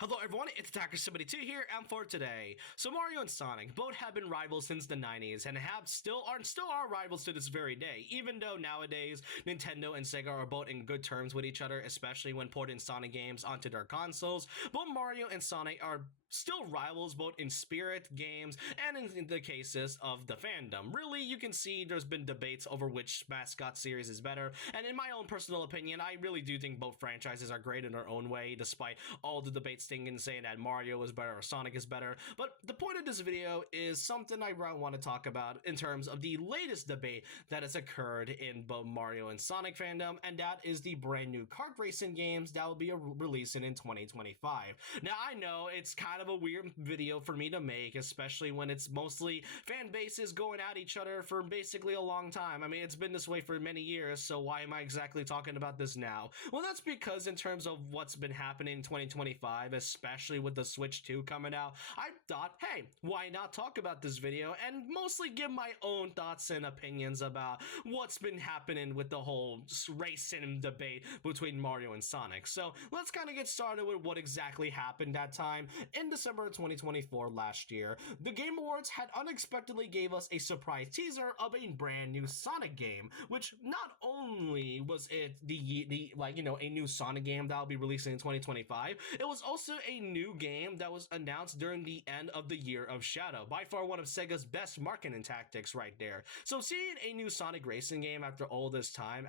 Hello everyone, it's Attacker72 here, and for today, so Mario and Sonic both have been rivals since the 90s and still are rivals to this very day, even though nowadays Nintendo and SEGA are both in good terms with each other, especially when porting Sonic games onto their consoles. Both Mario and Sonic are still rivals both in spirit, games, and in the cases of the fandom. Really, you can see there's been debates over which mascot series is better, and in my own personal opinion, I really do think both franchises are great in their own way, despite all the debates thinking and saying that Mario is better or Sonic is better. But the point of this video is something I want to talk about in terms of the latest debate that has occurred in both Mario and Sonic fandom, and that is the brand new kart racing games that will be releasing in 2025. Now, I know it's kind of a weird video for me to make, especially when it's mostly fan bases going at each other for basically a long time. I mean, it's been this way for many years, so why am I exactly talking about this now? Well, that's because in terms of what's been happening in 2025, especially with the Switch 2 coming out, I thought, hey, why not talk about this video and mostly give my own thoughts and opinions about what's been happening with the whole racing debate between Mario and Sonic. So let's kind of get started with what exactly happened that time. In December of 2024 last year, the Game Awards had unexpectedly gave us a surprise teaser of a brand new Sonic game, which not only was it a new Sonic game that will be releasing in 2025, it was also a new game that was announced during the end of the Year of Shadow, by far one of Sega's best marketing tactics right there. So seeing a new Sonic racing game after all this time,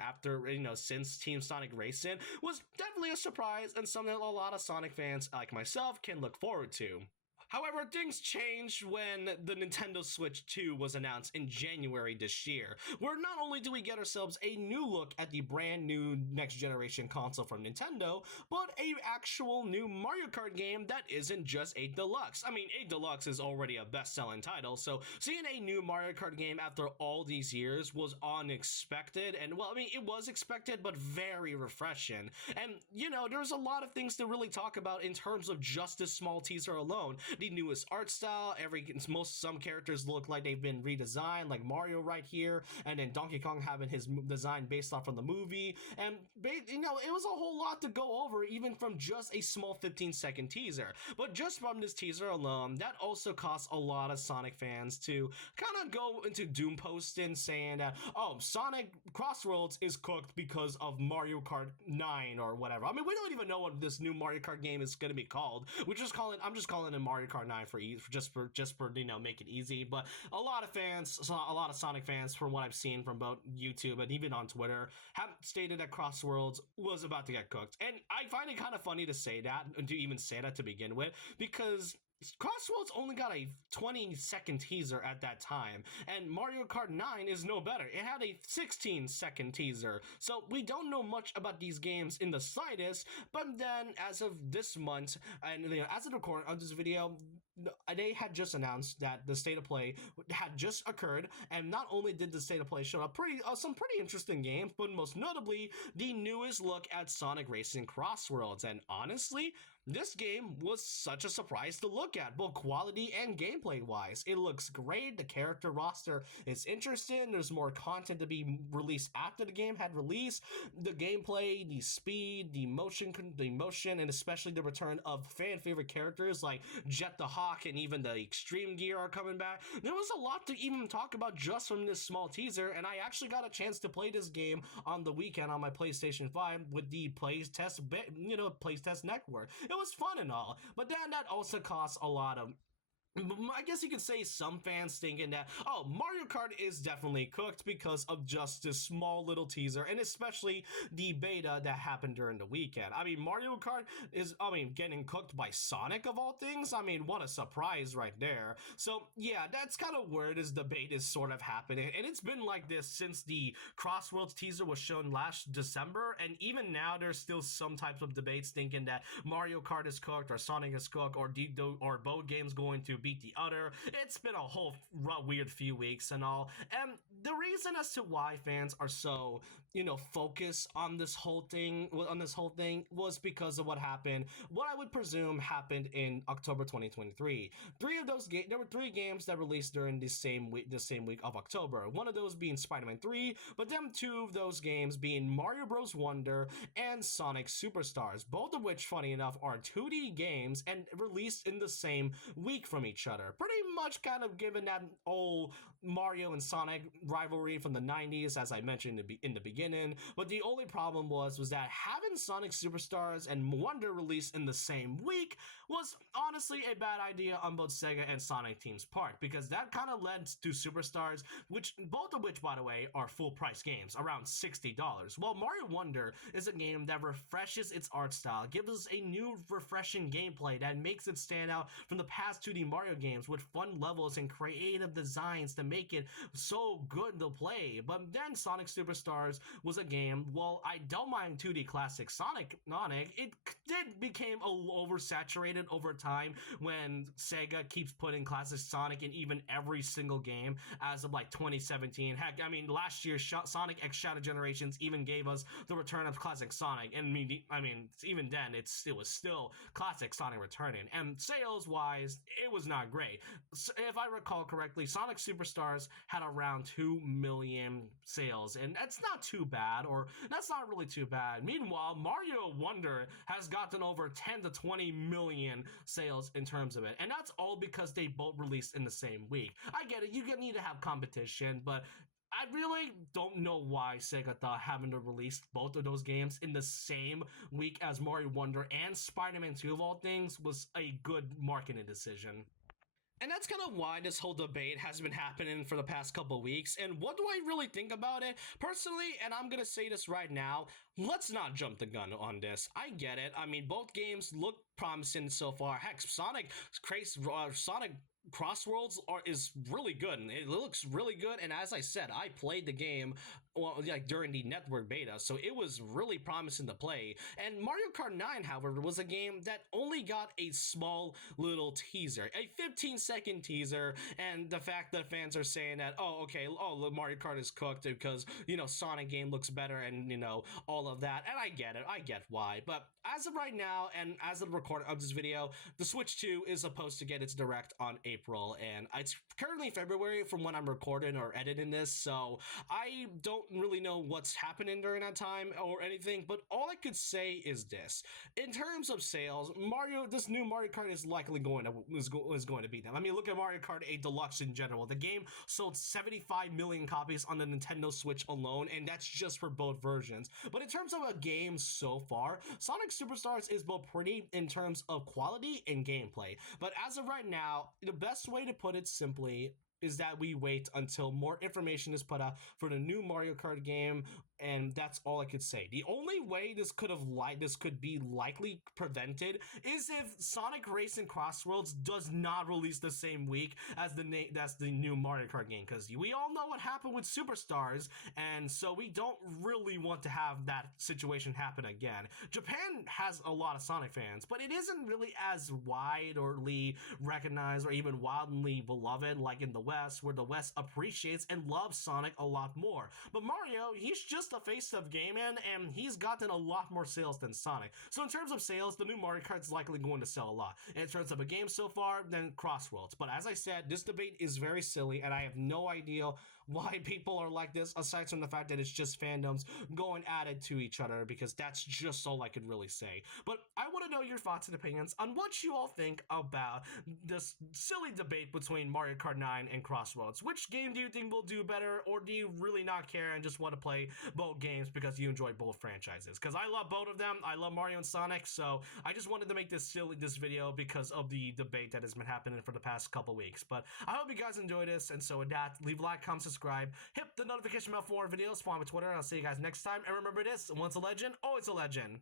since Team Sonic Racing, was definitely a surprise and something a lot of Sonic fans like myself can look forward to. However, things changed when the Nintendo Switch 2 was announced in January this year, where not only do we get ourselves a new look at the brand new next generation console from Nintendo, but a actual new Mario Kart game that isn't just a deluxe. I mean, a deluxe is already a best-selling title, so seeing a new Mario Kart game after all these years was unexpected, and well, I mean, it was expected, but very refreshing. And, there's a lot of things to really talk about in terms of just this small teaser alone. The newest art style, some characters look like they've been redesigned, like Mario right here, and then Donkey Kong having his design based off from the movie, and it was a whole lot to go over even from just a small 15-second teaser. But just from this teaser alone, that also caused a lot of Sonic fans to kind of go into doom posting saying that, oh, Sonic CrossWorlds is cooked because of Mario Kart 9 or whatever. I mean, we don't even know what this new Mario Kart game is going to be called. I'm just calling it Mario Kart 9 for make it easy. But a lot of Sonic fans, from what I've seen from both YouTube and even on Twitter, have stated that CrossWorlds was about to get cooked. And I find it kind of funny to say that, and to even say that to begin with, because CrossWorlds only got a 20-second teaser at that time, and Mario Kart 9 is no better. It had a 16-second teaser, so we don't know much about these games in the slightest. But then, as of this month, and as of the recording of this video, they had just announced that the State of Play had just occurred, and not only did the State of Play show up some pretty interesting games, but most notably, the newest look at Sonic Racing CrossWorlds. And honestly, this game was such a surprise to look at, both quality and gameplay wise. It looks great, the character roster is interesting, there's more content to be released after the game had released. The gameplay, the speed, the motion, and especially the return of fan favorite characters like Jet the Hawk and even the Extreme Gear are coming back. There was a lot to even talk about just from this small teaser, and I actually got a chance to play this game on the weekend on my PlayStation 5 with the PlayTest network. It was fun and all, but then that also costs a lot of, I guess you could say, some fans thinking that, oh, Mario Kart is definitely cooked because of just this small little teaser, and especially the beta that happened during the weekend. I mean, Mario Kart is, getting cooked by Sonic of all things. I mean, what a surprise right there. So yeah, that's kind of where this debate is sort of happening, and it's been like this since the CrossWorlds teaser was shown last December, and even now there's still some types of debates thinking that Mario Kart is cooked or Sonic is cooked or both games going to beat the other. It's been a whole weird few weeks and all, and the reason as to why fans are so, focused on this whole thing was because of what happened, what I would presume happened in October 2023. There were three games that released during the same week of October. One of those being Spider-Man 3, but then two of those games being Mario Bros. Wonder and Sonic Superstars, both of which, funny enough, are 2D games and released in the same week from each other. Pretty much kind of given that old Mario and Sonic rivalry from the 90s, as I mentioned in the beginning. But the only problem was that having Sonic Superstars and Wonder released in the same week was honestly a bad idea on both Sega and Sonic Team's part, because that kind of led to Superstars, which both of which, by the way, are full price games, around $60. While Mario Wonder is a game that refreshes its art style, gives us a new refreshing gameplay that makes it stand out from the past 2D Mario games with fun levels and creative designs to make it so good to play. But then Sonic Superstars was a game, well, I don't mind 2D classic Sonic, it did become a little oversaturated over time when Sega keeps putting classic Sonic in even every single game as of like 2017. Heck, I mean, last year Sonic X Shadow Generations even gave us the return of classic Sonic, and even then it was still classic Sonic returning, and sales wise it was not great. So if I recall correctly, Sonic Superstars had around 2 million sales, and that's not too bad, or that's not really too bad. Meanwhile, Mario Wonder has gotten over 10 to 20 million sales in terms of it, and that's all because they both released in the same week. I get it, you need to have competition, but I really don't know why Sega thought having to release both of those games in the same week as Mario Wonder and Spider-Man 2 of all things was a good marketing decision. And that's kind of why this whole debate has been happening for the past couple weeks. And what do I really think about it? Personally, and I'm gonna say this right now, let's not jump the gun on this. I get it. I mean, both games look promising so far. Heck, Sonic CrossWorlds is really good, and it looks really good. And as I said, I played the game like during the network beta, so it was really promising to play. And Mario Kart 9, however, was a game that only got a small little teaser, a 15-second teaser, and the fact that fans are saying that, oh, okay, oh, Mario Kart is cooked because, Sonic game looks better and, all of that. And I get it. I get why. But as of right now, and as of the recording of this video, the Switch 2 is supposed to get its direct on April, and it's currently February from when I'm recording or editing this, so I don't really know what's happening during that time or anything, but all I could say is this. In terms of sales, this new Mario Kart is likely going to beat them. I mean, look at Mario Kart 8 Deluxe in general. The game sold 75 million copies on the Nintendo Switch alone, and that's just for both versions. But in terms of a game so far, Sonic Superstars is both pretty in terms of quality and gameplay. But as of right now, the best way to put it simply is that we wait until more information is put out for the new Mario Kart game, and that's all I could say. The only way this could be likely prevented is if Sonic Racing CrossWorlds does not release the same week as the new Mario Kart game, because we all know what happened with Superstars, and so we don't really want to have that situation happen again. Japan has a lot of Sonic fans, but it isn't really as widely recognized or even wildly beloved like in the West, where the West appreciates and loves Sonic a lot more. But Mario, he's just the face of gaming, and he's gotten a lot more sales than Sonic. So in terms of sales, the new Mario Kart is likely going to sell a lot. In terms of a game so far, then CrossWorlds. But as I said, this debate is very silly, and I have no idea why people are like this, aside from the fact that it's just fandoms going at it to each other, because that's just all I could really say. But I want to know your thoughts and opinions on what you all think about this silly debate between Mario Kart 9 and CrossWorlds. Which game do you think will do better, or do you really not care and just want to play both games because you enjoy both franchises? Because I love both of them. I love Mario and Sonic, so I just wanted to make this video because of the debate that has been happening for the past couple weeks. But I hope you guys enjoy this, and so with that, leave a like, comment, subscribe, hit the notification bell for more videos, follow me on Twitter, and I'll see you guys next time. And remember this, once a legend, always a legend.